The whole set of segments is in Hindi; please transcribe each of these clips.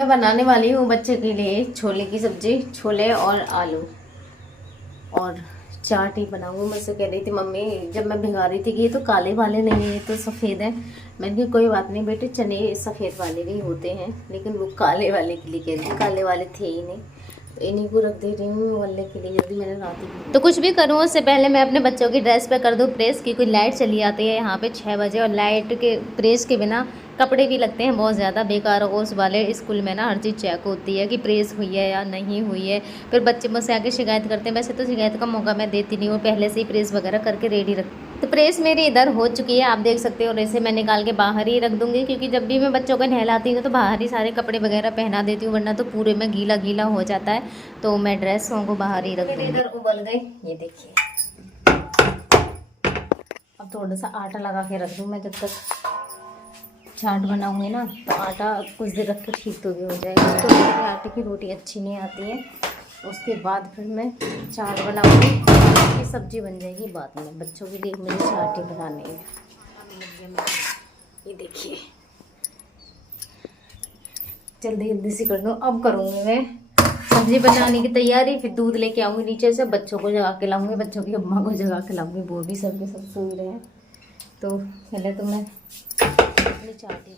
मैं बनाने वाली हूँ बच्चे के लिए छोले की सब्जी, छोले और आलू और चाट ही बनाऊंगी। मुझसे कह रही थी मम्मी, जब मैं भिगा रही थी कि ये तो काले वाले नहीं है, ये तो सफ़ेद है। मैंने कहा कोई बात नहीं बेटे, चने सफ़ेद वाले भी होते हैं, लेकिन वो काले वाले के लिए कह रही थी, काले वाले थे ही नहीं। तो इन्हीं को रख दे रही हूँ वल्ले के लिए, जल्दी मैंने रात ही। तो कुछ भी करूँ उससे पहले मैं अपने बच्चों की ड्रेस पे कर दूँ प्रेस, क्योंकि लाइट चली आती है यहाँ पे 6 बजे, और लाइट के प्रेस के बिना कपड़े भी लगते हैं बहुत ज़्यादा बेकार। ओस वाले स्कूल में ना हर चीज़ चेक होती है कि प्रेस हुई है या नहीं हुई है। फिर बच्चे मुझसे आके शिकायत करते हैं। वैसे तो शिकायत का मौका मैं देती नहीं हूँ, पहले से ही प्रेस वगैरह करके रेडी रख। तो प्रेस मेरी इधर हो चुकी है, आप देख सकते हो। और इसे मैं निकाल के बाहर ही रख दूँगी, क्योंकि जब भी मैं बच्चों को नहलाती हूँ तो बाहर ही सारे कपड़े वगैरह पहना देती हूँ, वरना तो पूरे में गीला गीला हो जाता है। तो मैं ड्रेसों को बाहर ही रख दूँगी। इधर उबल गई, ये देखिए। अब थोड़ा सा आटा लगा के रख दूँ मैं, जब तक चाट बनाऊंगी ना तो आटा कुछ देर रख के ठीक तो भी हो जाएगा। तो मेरे आटे की रोटी अच्छी नहीं आती है। उसके बाद फिर मैं चाट बनाऊंगी, ये सब्जी बन जाएगी बाद में। बच्चों के लिए मुझे चाट ही बनानी है। ये देखिए, जल्दी जल्दी से कर दूँ। अब करूँगी मैं सब्जी बनाने की तैयारी, फिर दूध लेके आऊँगी नीचे से, बच्चों को जगा के लाऊंगी, बच्चों की अम्मा को जगा के लाऊंगी, वो भी सब के सब सो रहे हैं। तो पहले तो मैं अपनी चाट ही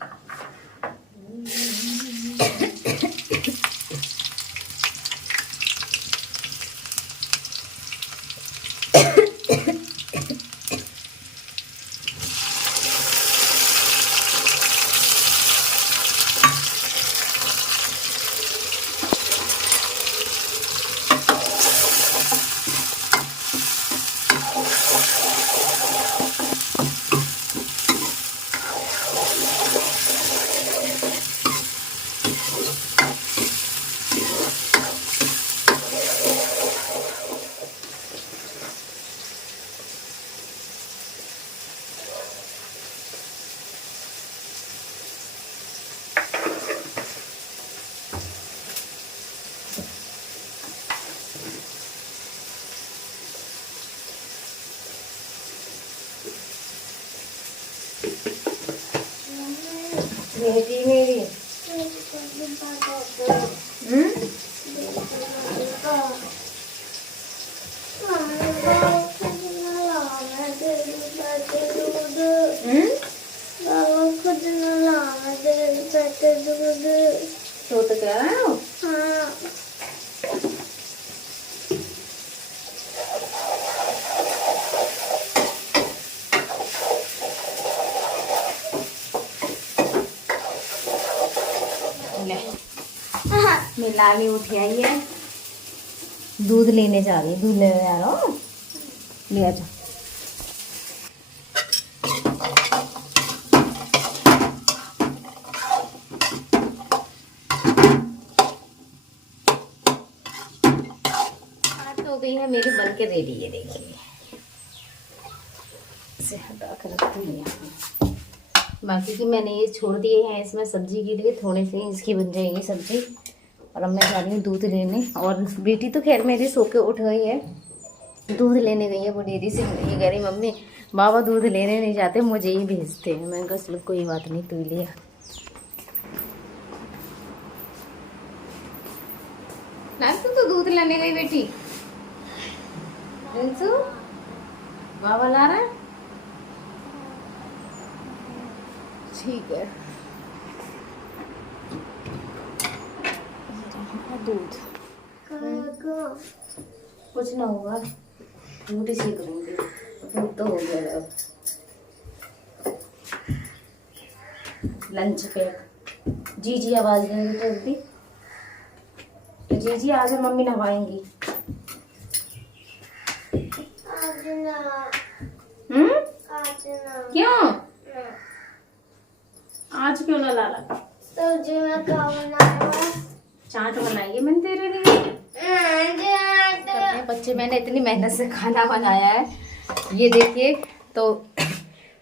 बेटी मेरी। तो कह रहा हो? मिलानी उठी आई है, दूध लेने जा रही है, दूध लेने जा रहा हूँ, ले आ जा। चाट हो गई है मेरी, बन के रेडी है। देखिए, इसे हटा कर रख दूँ। बाकी की मैंने ये छोड़ दिए हैं इसमें सब्जी के लिए, थोड़े से इसकी बन जाएगी सब्जी। और अब मैं जा रही हूँ दूध लेने, और बेटी तो खैर मेरी सो के उठ गई है, दूध लेने गई है वो डेयरी से। ये कह रही मम्मी बाबा दूध लेने नहीं जाते, मुझे ही भेजते हैं। मैंने कहा चलो कोई बात नहीं, तू लिया। नांसू तो दूध लेने गई बेटी, नांसू बाबा ला रहा है, ठीक है। दूध कुछ ना होगा, रोटी सेक लूंगी, दूध तो हो गया। अब लंच पैक। जी जी आवाज देंगी तो जल्दी, जी जी आज मम्मी नहवाएंगी। क्यों आज क्यों ना लाला? तो जी मैं क्या बनाऊंगा? चाट बनाइए मैंने तेरे लिए। बच्चे, मैंने इतनी मेहनत से खाना बनाया है, ये देखिए। तो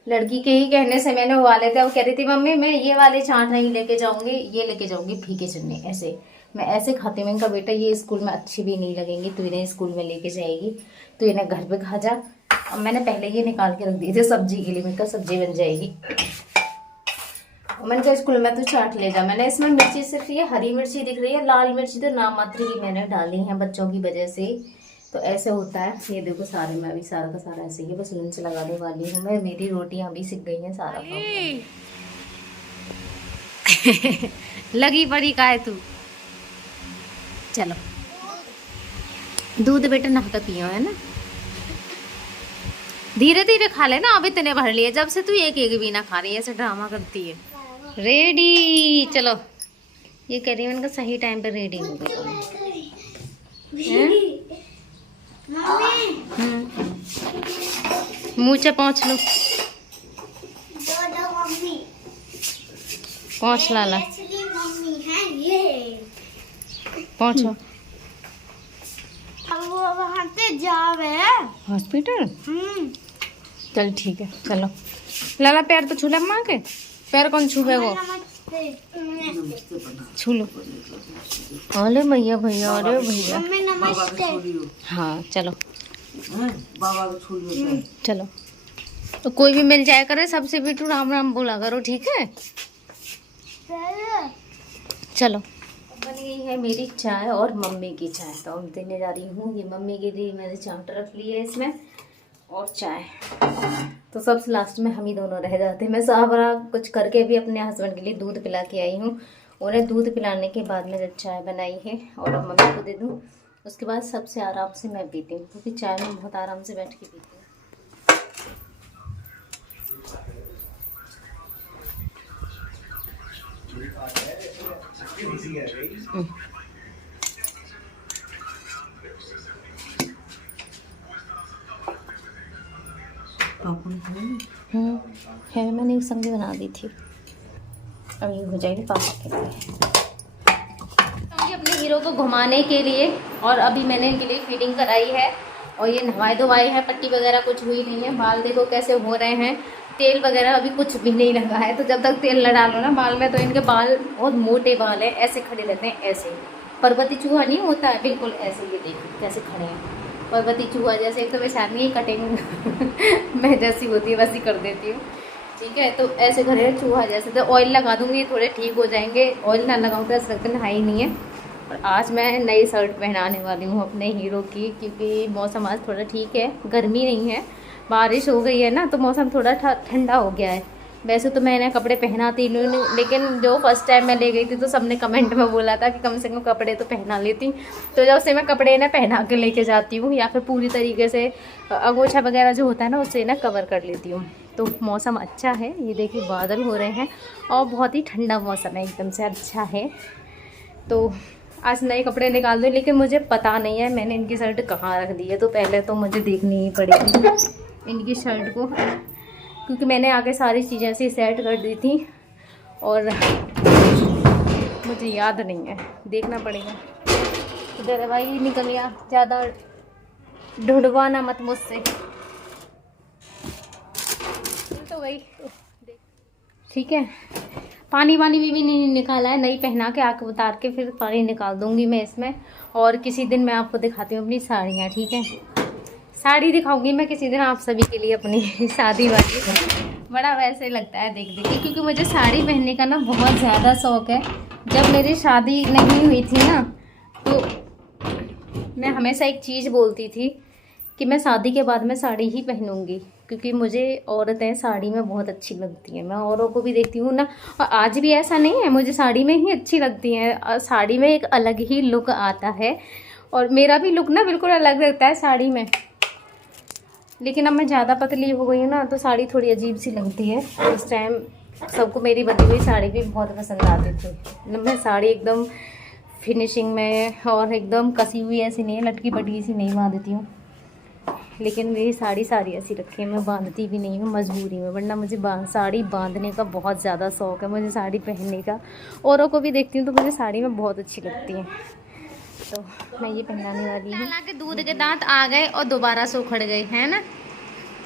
लड़की के ही कहने से मैंने उबाले थे। वो कह रही थी मम्मी मैं ये वाले चाट नहीं लेके जाऊंगी, ये लेके जाऊंगी फीके चने। ऐसे मैं ऐसे खाती हूँ। इनका बेटा ये स्कूल में अच्छी भी नहीं लगेंगी, तो इन्हें स्कूल में लेके जाएगी, तो इन्हें घर पे खा जा। अब मैंने पहले ये निकाल के रख दिए थे सब्जी के लिए, मैं कहा सब्जी बन जाएगी। मैंने कहा स्कूल में तो चाट ले जा। मैंने इसमें मिर्ची सिर्फ ये हरी मिर्ची दिख रही है, लाल मिर्ची तो नाम मात्र की मैंने डाली है बच्चों की वजह से। तो ऐसे होता है। ये देखो सारे में अभी सारा का सारा ऐसे ही है, बस लंच लगाने वाली हूँ मैं। मेरी रोटियां अभी सिक गई हैं सारा काम। लगी पड़ी का है तू। चलो दूध बेटा नहाकर पियो है ना, धीरे धीरे खा लेना। अब इतने भर लिए जब से तू एक एक भी ना खा रही है, ऐसे ड्रामा करती है। रेडी चलो, ये कह रही है उनका सही टाइम पे रेडी हो गई। मुँह से पहुँच लो, पहुँच लाला, पहुँचो। अब वो वहाँ से जावे हॉस्पिटल। चल ठीक है चलो। लाला पैर तो छू ले अम्मा के। पैर कौन छूबे वो, छू लो। अरे भैया भैया, अरे भैया नमस्ते। हाँ चलो बाबा को छू लियो। चलो। तो कोई भी मिल जाया करे सबसे बिटू राम राम बोला करो, ठीक है। चलो बन गई है मेरी चाय और मम्मी की चाय, तो हम देने जा रही हूँ। ये मम्मी के लिए मैंने चाट रख ली है इसमें, और चाय तो सबसे लास्ट में हम ही दोनों रह जाते हैं। मैं सारा कुछ करके भी अपने हस्बैंड के लिए दूध पिला के आई हूँ। उन्हें दूध पिलाने के बाद में जब चाय बनाई है और अब मम्मी को दे दूँ, उसके बाद सबसे आराम से मैं पीती हूँ, क्योंकि चाय में बहुत आराम से बैठ के पीती हूँ। है मैंने एक संगी बना दी थी, अब ये हो जाएगी पापा के लिए। अपने हीरो को घुमाने के लिए, और अभी मैंने इनके लिए फीडिंग कराई है, और ये नहवाए धोवाई है। पट्टी वगैरह कुछ हुई नहीं है। बाल देखो कैसे हो रहे हैं, तेल वगैरह अभी कुछ भी नहीं लगा है। तो जब तक तेल न डालो ना बाल में, तो इनके बाल बहुत मोटे बाल हैं, ऐसे खड़े रहते हैं, ऐसे पर्वती चूहा नहीं होता है, बिल्कुल ऐसे। ये देखो कैसे खड़े हैं पर्वती चूहा जैसे। एक तो वैसे आदमी कटिंग मैं जैसी होती है वैसी कर देती हूँ, ठीक है। तो ऐसे खड़े चूहा जैसे। तो ऑयल लगा दूँगी, थोड़े ठीक हो जाएंगे। ऑयल ना लगाऊँ तो ऐसा लगता नहाई नहीं है। और आज मैं नई शर्ट पहनाने वाली हूँ अपने हीरो की, क्योंकि मौसम आज थोड़ा ठीक है, गर्मी नहीं है, बारिश हो गई है ना, तो मौसम थोड़ा ठंडा हो गया है। वैसे तो मैंने कपड़े पहनाती नहीं, लेकिन जो फर्स्ट टाइम मैं ले गई थी तो सबने कमेंट में बोला था कि कम से कम कपड़े तो पहना लेती। तो जब से मैं कपड़े ना पहना के लेके जाती हूँ, या फिर पूरी तरीके से अंगोछा वगैरह जो होता है ना उससे ना कवर कर लेती हूँ। तो मौसम अच्छा है, ये देखिए बादल हो रहे हैं और बहुत ही ठंडा मौसम है, एकदम से अच्छा है। तो आज नए कपड़े निकाल दो, लेकिन मुझे पता नहीं है मैंने इनकी शर्ट कहाँ रख दी है। तो पहले तो मुझे देखनी ही पड़ेगी इनकी शर्ट को, क्योंकि मैंने आगे सारी चीज़ें ऐसे सेट कर दी थी और मुझे याद नहीं है, देखना पड़ेगा। इधर भाई निकल गया, ज़्यादा ढूंढवाना मत मुझसे। तो वही ठीक है। पानी वानी भी नहीं निकाला है, नहीं पहना के आके उतार के फिर पानी निकाल दूंगी मैं इसमें। और किसी दिन मैं आपको दिखाती हूँ अपनी साड़ियाँ, ठीक है। साड़ी दिखाऊंगी मैं किसी दिन आप सभी के लिए अपनी शादी वाली। बड़ा वैसे लगता है देख देख के, क्योंकि मुझे साड़ी पहनने का ना बहुत ज़्यादा शौक़ है। जब मेरी शादी नहीं हुई थी ना, तो मैं हमेशा एक चीज़ बोलती थी कि मैं शादी के बाद में साड़ी ही पहनूंगी, क्योंकि मुझे औरतें साड़ी में बहुत अच्छी लगती हैं। मैं औरों को भी देखती हूँ ना, और आज भी ऐसा नहीं है, मुझे साड़ी में ही अच्छी लगती हैं। और साड़ी में एक अलग ही लुक आता है, और मेरा भी लुक ना बिल्कुल अलग लगता है साड़ी में। लेकिन अब मैं ज़्यादा पतली हो गई हूँ ना, तो साड़ी थोड़ी अजीब सी लगती है। उस टाइम सबको मेरी बनी हुई साड़ी भी बहुत पसंद आती थी। मैं साड़ी एकदम फिनिशिंग में और एकदम कसी हुई ऐसी नहीं, लटकी पटकी सी नहीं बांधती हूँ। लेकिन मेरी साड़ी ऐसी रखी है, मैं बांधती भी नहीं हूँ मजबूरी में, वरना मुझे साड़ी बांधने का बहुत ज़्यादा शौक़ है, मुझे साड़ी पहनने का। औरों को भी देखती हूँ तो मुझे साड़ी में बहुत अच्छी लगती है, तो मैं ये पहनाने वाली हूँ। हालांकि दूध के दांत आ गए और दोबारा से उखड़ गए हैं ना,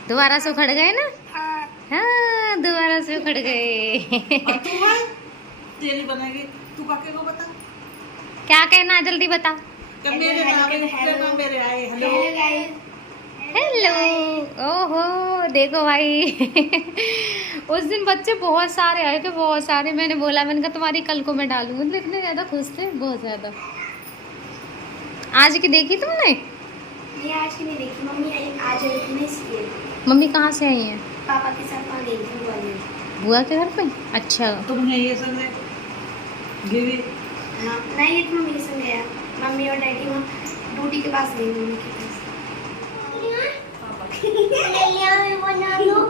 दोबारा से उखड़ गए ना। हाँ दोबारा से उखड़ गए। तेरी बनाएगी तू, काके को बता क्या कहना है जल्दी बता। मेरे आए। Hello hello. ओहो देखो भाई उस दिन बच्चे बहुत सारे आए थे, बहुत सारे। मैंने बोला, मैंने कहा तुम्हारी कल को मैं डालूंगी, तो इतने ज्यादा खुश थे, बहुत ज्यादा। आज की देखी तुमने? ये आज की नहीं देखी, मम्मी आज आई थी ना इसलिए। मम्मी कहाँ से आई है? पापा के साथ वहाँ गई थी बुआ ने। बुआ के घर पे? अच्छा। तुमने ये सब में गिरी हाँ नहीं, ये तो मम्मी के संग गया। मम्मी और डैडी वहाँ ड्यूटी के पास गई, मम्मी के पास। बना लो।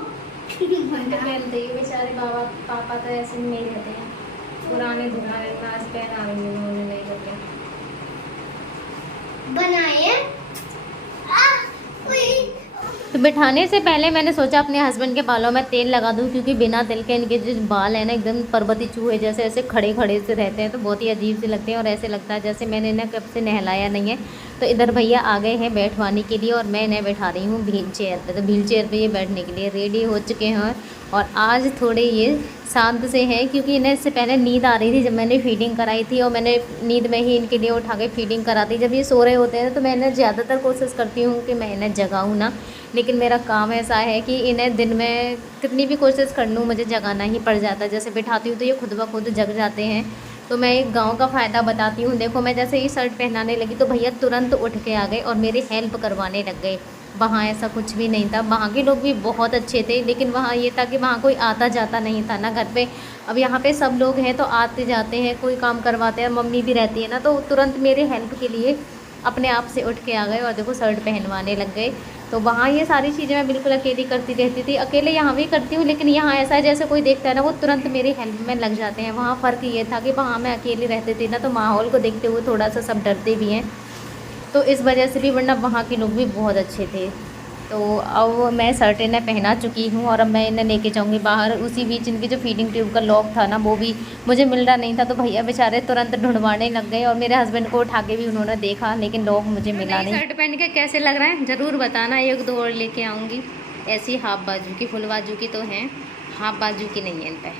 बेचारे बाबा पापा तो ऐसे नहीं रहते हैं, पुराने धुराने नाच पहना रही है, उन्होंने नहीं करते। बनाए तो बिठाने से पहले मैंने सोचा अपने हस्बैंड के बालों में तेल लगा दूं, क्योंकि बिना तेल के इनके जो बाल है ना एकदम पर्वती चूहे जैसे ऐसे खड़े खड़े से रहते हैं, तो बहुत ही अजीब से लगते हैं और ऐसे लगता है जैसे मैंने इन्हें कब से नहलाया नहीं है। तो इधर भैया आ गए हैं बैठवाने के लिए और मैं इन्हें बैठा रही हूँ व्हील चेयर पर। तो व्हील चेयर पर ये बैठने के लिए रेडी हो चुके हैं और आज थोड़े ये शांत से हैं, क्योंकि इन्हें इससे पहले नींद आ रही थी जब मैंने फीडिंग कराई थी, और मैंने नींद में ही इनके लिए उठा के फीडिंग करा दी। जब ये सो रहे होते हैं तो मैं इन्हें ज़्यादातर कोशिश करती हूँ कि मैं इन्हें जगाऊँ ना, लेकिन मेरा काम ऐसा है कि इन्हें दिन में कितनी भी कोशिश कर लूँ मुझे जगाना ही पड़ जाता है। जैसे बिठाती हूँ तो ये खुद ब खुद जग जाते हैं। तो मैं एक गांव का फ़ायदा बताती हूँ। देखो मैं जैसे ही शर्ट पहनाने लगी तो भैया तुरंत उठ के आ गए और मेरी हेल्प करवाने लग गए। वहाँ ऐसा कुछ भी नहीं था, वहाँ के लोग भी बहुत अच्छे थे, लेकिन वहाँ ये था कि वहाँ कोई आता जाता नहीं था ना घर पे। अब यहाँ पे सब लोग हैं तो आते जाते हैं, कोई काम करवाते हैं, मम्मी भी रहती है ना, तो तुरंत मेरे हेल्प के लिए अपने आप से उठ के आ गए और देखो शर्ट पहनवाने लग गए। तो वहाँ ये सारी चीज़ें मैं बिल्कुल अकेली करती रहती थी। अकेले यहाँ भी करती हूँ, लेकिन यहाँ ऐसा है जैसे कोई देखता है ना वो तुरंत मेरी हेल्प में लग जाते हैं। वहाँ फ़र्क ये था कि वहाँ मैं अकेली रहती थी ना, तो माहौल को देखते हुए थोड़ा सा सब डरते भी हैं, तो इस वजह से भी, वरना वहाँ के लोग भी बहुत अच्छे थे। तो अब मैं शर्ट इन्हें पहना चुकी हूँ और अब मैं इन्हें लेके जाऊँगी बाहर। उसी बीच इनकी जो फीडिंग ट्यूब का लॉक था ना वो भी मुझे मिल रहा नहीं था, तो भैया बेचारे तुरंत ढूंढवाने लग गए और मेरे हस्बैंड को उठा के भी उन्होंने देखा, लेकिन लॉक मुझे मिला नहीं। शर्ट पहन के कैसे लग रहा है ज़रूर बताना, एक दो और लेके आऊँगी। ऐसी हाफ बाजू की, फुल बाजू की तो हैं, हाफ बाजू की नहीं है इन पर।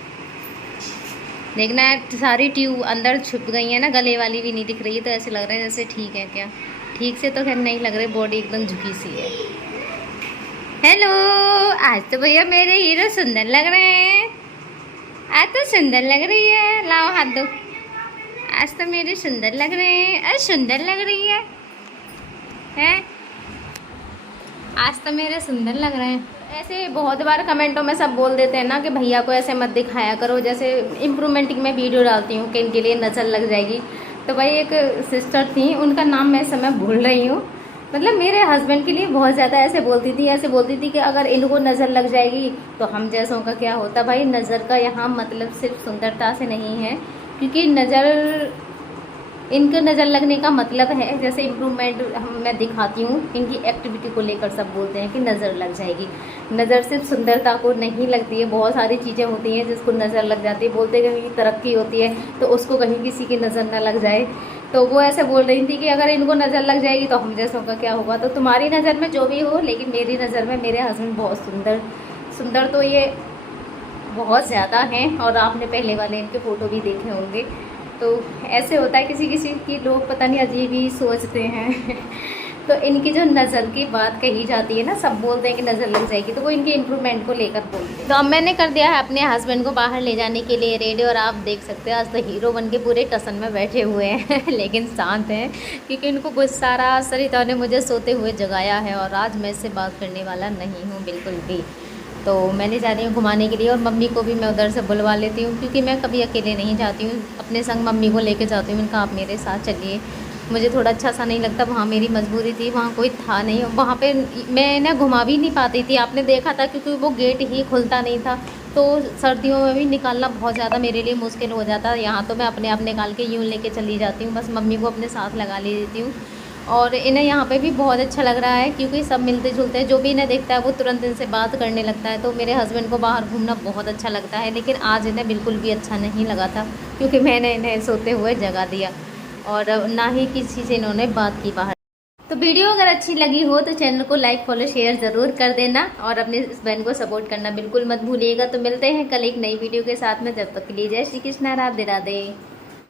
देखना है सारी ट्यूब अंदर छुप गई है ना, गले वाली भी नहीं दिख रही है, तो ऐसे लग रहा है जैसे ठीक है क्या। ठीक से तो खैर नहीं लग रही, बॉडी एकदम झुकी सी है। हेलो, आज तो भैया मेरे हीरो सुंदर लग रहे हैं, आज तो सुंदर लग रही है, लाओ हाथ दो। आज तो मेरे सुंदर लग रहे हैं, अरे सुंदर लग रही है हैं? आज तो मेरे सुंदर लग रहे हैं। ऐसे बहुत बार कमेंटों में सब बोल देते हैं ना कि भैया को ऐसे मत दिखाया करो, जैसे इम्प्रूवमेंट की मैं वीडियो डालती हूँ कि इनके लिए नज़र लग जाएगी। तो भाई एक सिस्टर थी, उनका नाम मैं इस समय भूल रही हूँ, मतलब मेरे हस्बैंड के लिए बहुत ज़्यादा ऐसे बोलती थी कि अगर इनको नज़र लग जाएगी तो हम जैसों का क्या होता। भाई नज़र का यहाँ मतलब सिर्फ सुंदरता से नहीं है, क्योंकि इनके नज़र लगने का मतलब है जैसे इम्प्रूवमेंट मैं दिखाती हूँ इनकी एक्टिविटी को लेकर, सब बोलते हैं कि नज़र लग जाएगी। नज़र सिर्फ सुंदरता को नहीं लगती है, बहुत सारी चीज़ें होती हैं जिसको नज़र लग जाती है। बोलते हैं कहीं तरक्की होती है तो उसको कहीं किसी की नज़र ना लग जाए। तो वो ऐसे बोल रही थी कि अगर इनको नज़र लग जाएगी तो हम जैसों का क्या होगा। तो तुम्हारी नज़र में जो भी हो, लेकिन मेरी नज़र में मेरे हस्बैंड बहुत सुंदर तो ये बहुत ज़्यादा हैं, और आपने पहले वाले इनके फ़ोटो भी देखे होंगे। तो ऐसे होता है किसी किसी की लोग पता नहीं अजीब ही सोचते हैं तो इनकी जो नज़र की बात कही जाती है ना, सब बोलते हैं कि नज़र लग जाएगी, तो वो इनके इम्प्रूवमेंट को लेकर बोलते हैं। तो अब मैंने कर दिया है अपने हस्बैंड को बाहर ले जाने के लिए रेडी, और आप देख सकते हैं आज तो हीरो बन के पूरे टसन में बैठे हुए हैं लेकिन शांत हैं, क्योंकि इनको गुस्सा आ रहा। सरिता ने मुझे सोते हुए जगाया है और आज मैं इससे बात करने वाला नहीं हूँ बिल्कुल भी। तो मैंने जा रही हूँ घुमाने के लिए, और मम्मी को भी मैं उधर से बुलवा लेती हूँ, क्योंकि मैं कभी अकेले नहीं जाती हूँ, अपने संग मम्मी को लेके जाती हूँ। इनका आप मेरे साथ चलिए, मुझे थोड़ा अच्छा सा नहीं लगता। वहाँ मेरी मजबूरी थी, वहाँ कोई था नहीं, वहाँ पे मैं ना घुमा भी नहीं पाती थी, आपने देखा था, क्योंकि वो गेट ही खुलता नहीं था। तो सर्दियों में भी निकालना बहुत ज़्यादा मेरे लिए मुश्किल हो जाता। यहाँ तो मैं अपने आप निकाल के यूँ लेके चली जाती हूँ, बस मम्मी को अपने साथ लगा ले देती हूँ। और इन्हें यहाँ पे भी बहुत अच्छा लग रहा है, क्योंकि सब मिलते जुलते हैं, जो भी इन्हें देखता है वो तुरंत इनसे बात करने लगता है। तो मेरे हस्बैंड को बाहर घूमना बहुत अच्छा लगता है, लेकिन आज इन्हें बिल्कुल भी अच्छा नहीं लगा था, क्योंकि मैंने इन्हें सोते हुए जगा दिया और ना ही किसी से इन्होंने बात की बाहर। तो वीडियो अगर अच्छी लगी हो तो चैनल को लाइक फॉलो शेयर ज़रूर कर देना, और अपने बहन को सपोर्ट करना बिल्कुल मत भूलिएगा। तो मिलते हैं कल एक नई वीडियो के साथ में, जब तक के लिए जय श्री कृष्णा, राधे राधे।